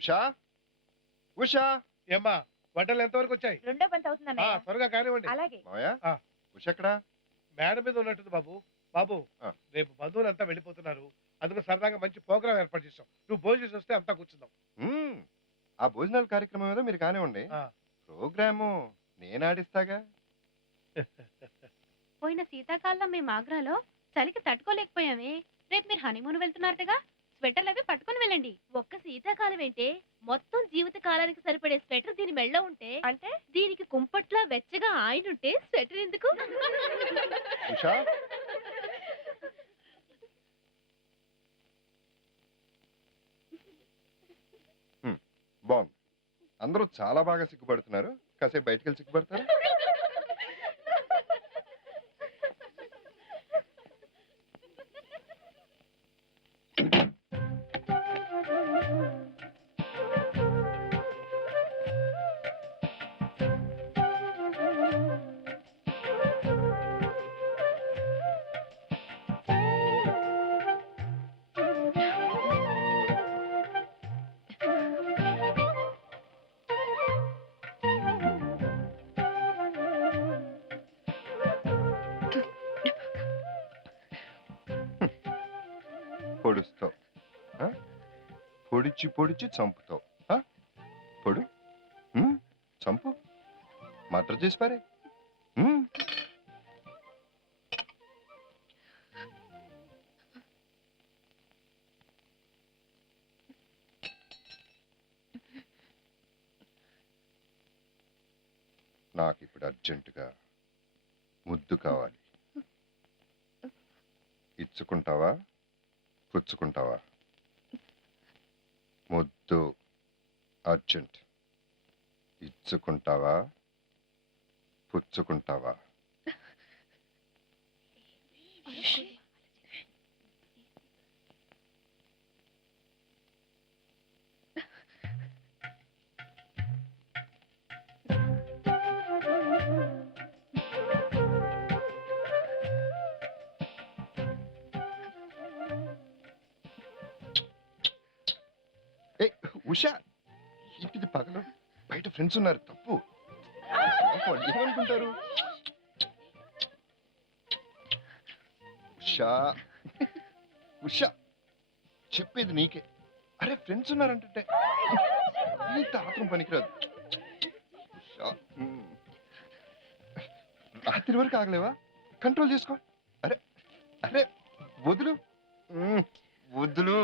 ఉషా ఉషా ఏమ్మా వంటలు ఎంతవరకు వచ్చాయి? రెండో పంత అవుతుందన్నయ్య. త్వరగా కానివ్వండి. అలాగే. మావయ్య ఆ. ఉష ఎక్కడా? మేడ మీద ఉన్నట్టుంది బాబు. బాబు ఆ. రేపు బంధువులంతా వెళ్ళిపోతున్నారు. అందుకు సరదాగా మంచి ప్రోగ్రామ్ ఏర్పాటు చేసాం. నువ్వు భోజనం చేసి వస్తే అంతా కూర్చుందాం. మ్మ్. ఆ భోజనాల కార్యక్రమం ఏదో మీరు కానివ్వండి. ఆ. ప్రోగ్రాము నేను ఆడిస్తాగా. పోయిన శీతాకాలం మేము ఆగ్రాలో చలికి తట్టుకోలేకపోయామే. రేపు మీరు హనీమూన్ వెళ్తున్నారటగా, స్వెటర్లు అవి పట్టుకొని వెళ్ళండి. ఒక్క శీతాకాలం ఏంటే, మొత్తం జీవిత కాలానికి సరిపడే స్వెటర్ దీని మెళ్ళో ఉంటే, అంటే దీనికి కుంపట్లా వెచ్చగా ఆయనుంటే స్వెటర్ ఎందుకు? ఉషా బాగుంది. అందరూ చాలా బాగా సిగ్గుపడుతున్నారు. కాసేపు బయటకు వెళ్ళి సిగ్గుపడతారా? పొడుస్తావు, ఆ? పొడిచి పొడిచి చంపుతావు. ఆ? పొడు, చంపు, మర్డర్ చేసి పారే. నాకు ఇప్పుడు అర్జెంటుగా ముద్దు కావాలి. ఇచ్చుకుంటావా, పుచ్చుకుంటావా? ముద్దు అర్జెంట్. ఇచ్చుకుంటావా, పుచ్చుకుంటావా? ఏ ఉషా, ఇంటిది పగలు, బయట ఫ్రెండ్స్ ఉన్నారు. తప్పు. వాళ్ళు ఏమనుకుంటారు? ఉషా ఉషా, చెప్పేది నీకే. అరే ఫ్రెండ్స్ ఉన్నారంటే ఇంత ఆత్రం పనికిరాదు. ఉషా, రాత్రి వరకు ఆగలేవా? కంట్రోల్ చేసుకో. అరే అరే వదులు, వదులు,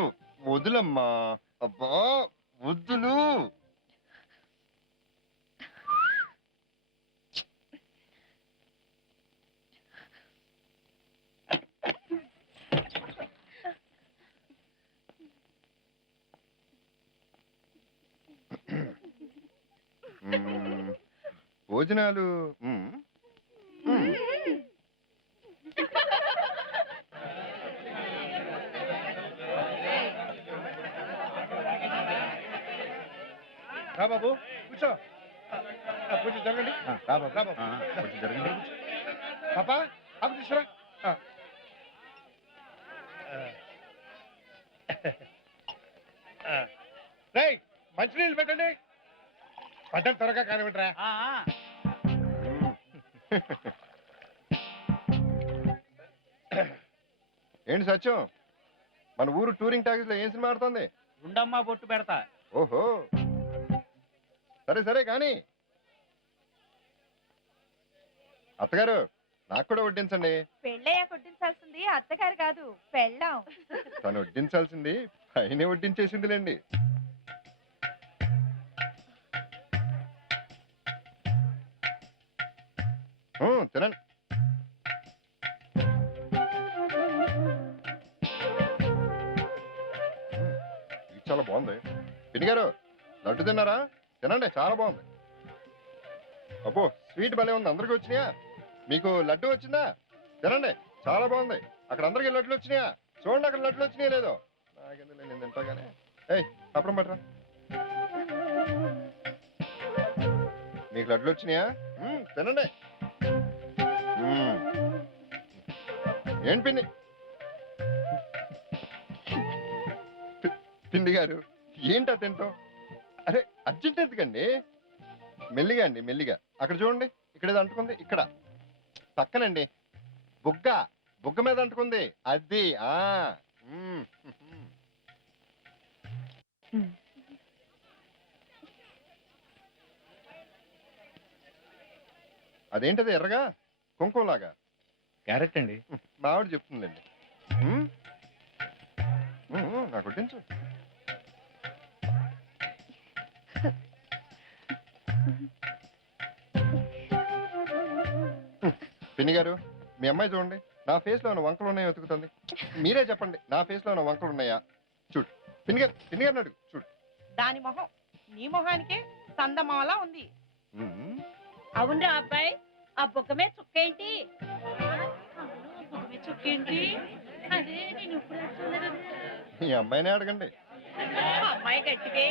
వదులమ్మా. అబ్బా వద్దులు. భోజనాలు రా బాబు కూర్చో. కొంచెం జరగండి. రా బాబు కొంచెం జరగండి. పాపా ఆకు తీసుకురా. రేయ్ మంచినీళ్ళు పెట్టండి. పద్ధతి త్వరగా కానివ్వండిరా. ఏంటి సత్యం, మన ఊరు టూరింగ్ టాకీస్ లో ఏం సినిమా ఆడుతుంది? ఉండమ్మా బొట్టు పెడతా. ఓహో, సరే సరే కానీ అత్తగారు నాకు కూడా వడ్డించండి. పెళ్ళయ్యా కొట్టించాల్సింది అత్తగారు కాదు, పెళ్ళాం. తను వడ్డించాల్సింది పైనే వడ్డించేసిందిలేండి. తినండి. ఇది చాలా బాగుంది. పిన్ని గారు లడ్డు తిన్నారా? తినండి, చాలా బాగుంది. అబ్బో స్వీట్ భలే ఉంది. అందరికి వచ్చినాయా? మీకు లడ్డు వచ్చిందా? తినండి, చాలా బాగుంది. అక్కడ అందరికి లడ్లు వచ్చినాయా? చూడండి అక్కడ లడ్లు వచ్చినాయా లేదో. నాకెందుకు, నేను తింటాగానే. ఏయ్ అప్పుడు పట్టరా. మీకు లడ్లు వచ్చినాయా? తినండి. ఏంటి పిన్ని, పిండి గారు ఏంటా తింటాం? అరే అర్జెంట్ ఎందుకండి? మెల్లిగా అండి, మెల్లిగా. అక్కడ చూడండి, ఇక్కడ ఏదో అంటుకుంది. ఇక్కడ పక్కనండి, బుగ్గ బుగ్గ మీద అంటుకుంది. అది మ్మ్. అదేంటది ఎర్రగా కుంకుమలాగా? క్యారెట్ అండి. మా ఆవిడ చెప్తుందండి. నాకు వడ్డించు. పిన్ని గారు, మీ అమ్మాయి చూడండి, నా ఫేస్ లో ఉన్న వంకలు ఉన్నాయో వెతుకుతుంది. మీరే చెప్పండి, నా ఫేస్ లో ఉన్న వంకలు ఉన్నాయా? చూడు పిన్ని గారిని అడుగు, చూడు. దాని మొహం నీ మొహానికే సందమాలా ఉంది. మ్మ్. అవునరా అబ్బాయి, ఆ బుగ్గమే చుక్కేంటి? చుక్కేంటి? అదే నేను ఇప్పుడు చూడలేదు. మీ అమ్మాయినే అడగండి. అమ్మాయి గట్టిగే.